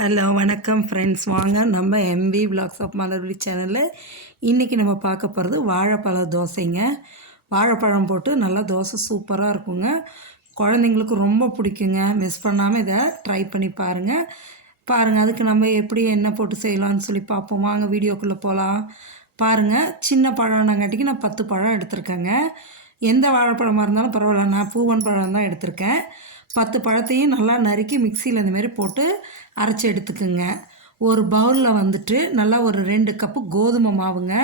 Hello வணக்கம் friends வாங்க நம்ம எம்வி பிளாக்ஸ் ஆஃப் மலர்வழி சேனலில் இன்றைக்கி நம்ம பார்க்க போகிறது வாழைப்பழ தோசைங்க. வாழைப்பழம் போட்டு நல்லா தோசை சூப்பராக இருக்குங்க. குழந்தைங்களுக்கு ரொம்ப பிடிக்குங்க. மிஸ் பண்ணாமல் இதை ட்ரை பண்ணி பாருங்கள் பாருங்கள் அதுக்கு நம்ம எப்படி என்ன போட்டு செய்யலாம்னு சொல்லி பார்ப்போம். வாங்க வீடியோக்குள்ளே போகலாம் பாருங்கள் சின்ன பழம்னாங்காட்டிக்கு நான் பத்து பழம் எடுத்திருக்கேங்க. எந்த வாழைப்பழமாக இருந்தாலும் பரவாயில்ல. நான் பூவன் பழம் தான் எடுத்திருக்கேன். பத்து பழத்தையும் நல்லா நறுக்கி மிக்சியில் இந்தமாரி போட்டு அரைச்சி எடுத்துக்குங்க. ஒரு பவுலில் வந்துட்டு நல்லா ஒரு ரெண்டு கப்பு கோதுமை மாவுங்க.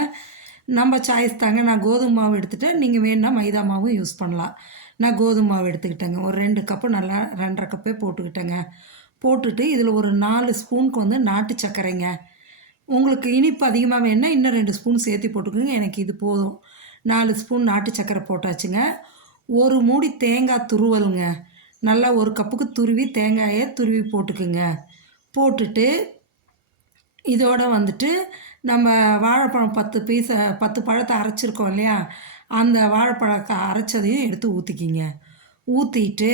நம்ம சாய்ஸ் தாங்க. நான் கோதுமை மாவு எடுத்துகிட்டேன் நீங்கள் வேணுன்னா மைதா மாவும் யூஸ் பண்ணலாம். நான் கோதுமை மாவு எடுத்துக்கிட்டேங்க. ஒரு ரெண்டு கப்பு நல்லா ரெண்டரை கப்பே போட்டுக்கிட்டேங்க. போட்டுட்டு இதில் ஒரு நாலு ஸ்பூனுக்கு வந்து நாட்டு சர்க்கரைங்க. உங்களுக்கு இனிப்பு அதிகமாக வேணுன்னா இன்னும் ரெண்டு ஸ்பூன் சேர்த்து போட்டுக்கோங்க எனக்கு இது போதும். நாலு ஸ்பூன் நாட்டு சக்கரை போட்டாச்சுங்க. ஒரு மூடி தேங்காய் துருவலுங்க. நல்லா ஒரு கப்புக்கு துருவி தேங்காயை துருவி போட்டுக்குங்க. போட்டுட்டு இதோட வந்துட்டு நம்ம வாழைப்பழம் பத்து பீஸை பத்து பழத்தை அரைச்சிருக்கோம் இல்லையா? அந்த வாழைப்பழத்தை அரைச்சதையும் எடுத்து ஊற்றிக்கிங்க ஊற்றிட்டு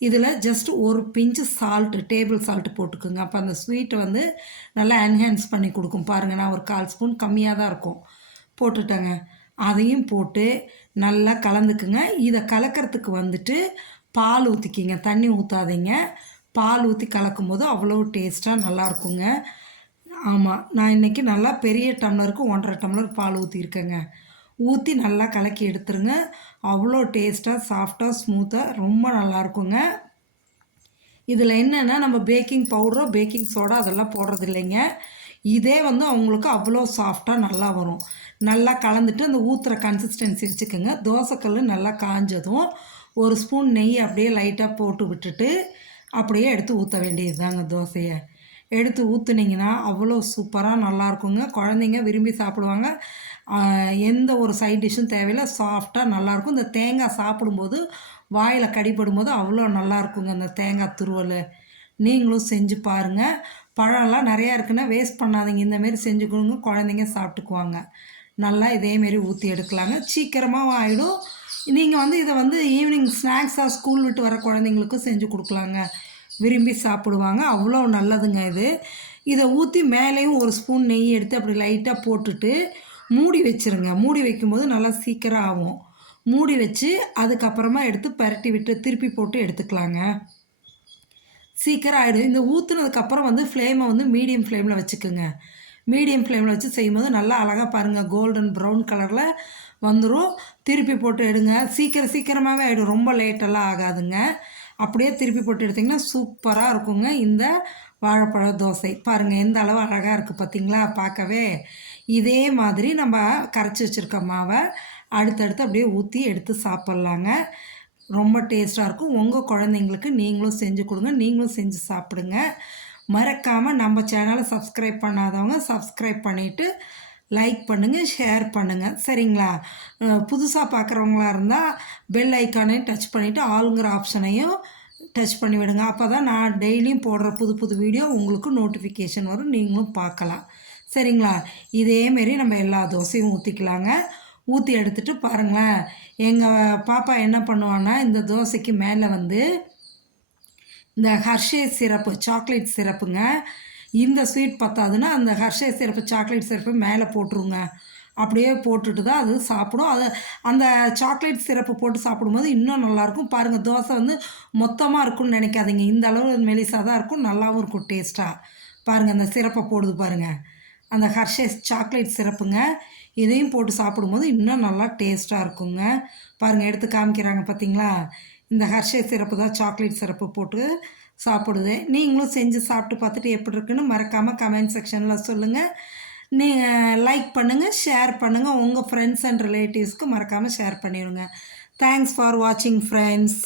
இதில் ஜஸ்ட் ஒரு பிஞ்சு சால்ட்டு டேபிள் சால்ட்டு போட்டுக்குங்க. அப்போ அந்த ஸ்வீட்டை வந்து நல்லா என்ஹான்ஸ் பண்ணி கொடுக்கும். பாருங்கள் நான் ஒரு கால் ஸ்பூன் கம்மியாக தான் இருக்கும். போட்டுட்டேங்க. அதையும் போட்டு நல்லா கலந்துக்குங்க. இதை கலக்கிறதுக்கு வந்துட்டு பால் ஊற்றிக்கிங்க தண்ணி ஊற்றாதீங்க பால் ஊற்றி கலக்கும் போது அவ்வளோ டேஸ்ட்டாக நல்லாயிருக்குங்க ஆமாம் நான் இன்றைக்கி நல்லா பெரிய டம்ளருக்கு ஒன்றரை டம்ளர் பால் ஊற்றிருக்கேங்க ஊற்றி நல்லா கலக்கி எடுத்துருங்க. அவ்வளோ டேஸ்ட்டாக சாஃப்டாக ஸ்மூத்தாக ரொம்ப நல்லாயிருக்குங்க. இதில் என்னென்னா நம்ம பேக்கிங் பவுடரோ பேக்கிங் சோடா அதெல்லாம் போடுறது இல்லைங்க இதே வந்து அவங்களுக்கு அவ்வளோ சாஃப்டாக நல்லா வரும். நல்லா கலந்துட்டு அந்த ஊற்றுற கன்சிஸ்டன்சி வச்சுக்கோங்க. தோசைக்கல் நல்லா காஞ்சதும் ஒரு ஸ்பூன் நெய் அப்படியே லைட்டாக போட்டு விட்டுட்டு அப்படியே எடுத்து ஊற்ற வேண்டியது தாங்க தோசையை. எடுத்து ஊற்றுனீங்கன்னா அவ்வளோ சூப்பராக நல்லாயிருக்குங்க. குழந்தைங்க விரும்பி சாப்பிடுவாங்க. எந்த ஒரு சைட் டிஷ்ஷும் தேவையில்லை. சாஃப்டாக நல்லாயிருக்கும் இந்த தேங்காய் சாப்பிடும்போது வாயில் கடிப்படும் போது அவ்வளோ நல்லாயிருக்குங்க இந்த தேங்காய் துருவல். நீங்களும் செஞ்சு பாருங்கள் பழம்லாம் நிறையா இருக்குன்னா வேஸ்ட் பண்ணாதீங்க. இந்தமாரி செஞ்சு கொடுங்க குழந்தைங்க சாப்பிட்டுக்குவாங்க. நல்லா இதேமாரி ஊற்றி எடுக்கலாங்க. சீக்கிரமாகவும் ஆகிடும் நீங்கள் வந்து இதை வந்து ஈவினிங் ஸ்நாக்ஸாக ஸ்கூல் விட்டு வர குழந்தைங்களுக்கும் செஞ்சு கொடுக்கலாங்க. விரும்பி சாப்பிடுவாங்க. அவ்வளோ நல்லதுங்க இது. இதை ஊற்றி மேலேயும் ஒரு ஸ்பூன் நெய் எடுத்து அப்படி லைட்டாக போட்டுட்டு மூடி வச்சுருங்க. மூடி வைக்கும்போது நல்லா சீக்கிரம் ஆகும் மூடி வச்சு அதுக்கப்புறமா எடுத்து பரட்டி விட்டு திருப்பி போட்டு எடுத்துக்கலாங்க. சீக்கிரம் ஆகிடும் இந்த ஊற்றுனதுக்கப்புறம் வந்து ஃப்ளேமை வந்து மீடியம் ஃப்ளேமில் வச்சுக்கோங்க. மீடியம் ஃப்ளேமில் வச்சு செய்யும்போது நல்லா அழகாக பாருங்கள் கோல்டன் ப்ரௌன் கலரில் வந்துடும் திருப்பி போட்டு எடுங்க. சீக்கிரம் சீக்கிரமாகவே ஆகிடும் ரொம்ப லேட்டெல்லாம் ஆகாதுங்க. அப்படியே திருப்பி போட்டு எடுத்திங்கன்னா சூப்பராக இருக்குங்க. இந்த வாழைப்பழ தோசை. பாருங்கள் எந்த அளவு அழகாக இருக்குது பார்த்திங்களா பார்க்கவே. இதே மாதிரி நம்ம கரைச்சி வச்சுருக்க மாவை அடுத்தடுத்து அப்படியே ஊற்றி எடுத்து சாப்பிட்லாங்க. ரொம்ப டேஸ்ட்டாக இருக்கும். உங்கள் குழந்தைங்களுக்கு நீங்களும் செஞ்சு கொடுங்க. நீங்களும் செஞ்சு சாப்பிடுங்க. மறக்காமல் நம்ம சேனலை சப்ஸ்கிரைப் பண்ணாதவங்க சப்ஸ்கிரைப் பண்ணிவிட்டு லைக் பண்ணுங்கள் ஷேர் பண்ணுங்கள் சரிங்களா? புதுசாக பார்க்குறவங்களா இருந்தால் பெல் ஐக்கானையும் டச் பண்ணிவிட்டு ஆளுங்கிற ஆப்ஷனையும் டச் பண்ணி விடுங்க அப்போ தான் நான் டெய்லியும் போடுற புது புது வீடியோ உங்களுக்கு நோட்டிஃபிகேஷன் வரும். நீங்களும் பார்க்கலாம். சரிங்களா? இதேமாரி நம்ம எல்லா தோசையும் ஊற்றிக்கலாங்க ஊற்றி எடுத்துகிட்டு பாருங்களேன். எங்கள் பாப்பா என்ன பண்ணுவான்னா இந்த தோசைக்கு மேலே வந்து இந்த ஹர்ஷே சிரப்பு சாக்லேட் சிரப்புங்க. இந்த ஸ்வீட் பத்தாதுன்னா அந்த ஹர்ஷே சிரப்பு சாக்லேட் சிரப்பு மேலே போட்டுருங்க. அப்படியே போட்டுட்டு தான் அது சாப்பிடும். அது அந்த சாக்லேட் சிரப்பு போட்டு சாப்பிடும்போது இன்னும் நல்லாயிருக்கும். பாருங்கள் தோசை வந்து மொத்தமாக இருக்கும்னு நினைக்காதீங்க. இந்த அளவு மெலிசாக தான் இருக்கும். நல்லாவும் இருக்கும் டேஸ்ட்டாக பாருங்கள் அந்த சிரப்பை போடுது பாருங்கள் அந்த ஹர்ஷேஸ் சாக்லேட் சிறப்புங்க இதையும் போட்டு சாப்பிடும்போது இன்னும் நல்லா டேஸ்ட்டாக இருக்குங்க. பாருங்கள் எடுத்து காமிக்கிறாங்க பார்த்தீங்களா இந்த ஹர்ஷே சிறப்பு தான் சாக்லேட் சிறப்பு போட்டு சாப்பிடுது. நீங்களும் செஞ்சு சாப்பிட்டு பார்த்துட்டு எப்படி இருக்குன்னு மறக்காமல் கமெண்ட் செக்ஷனில் சொல்லுங்கள் நீங்கள் லைக் பண்ணுங்கள் ஷேர் பண்ணுங்கள் உங்கள் ஃப்ரெண்ட்ஸ் அண்ட் ரிலேட்டிவ்ஸ்க்கு மறக்காமல் ஷேர் பண்ணிடுங்க. தேங்க்ஸ் ஃபார் வாட்சிங் ஃப்ரெண்ட்ஸ்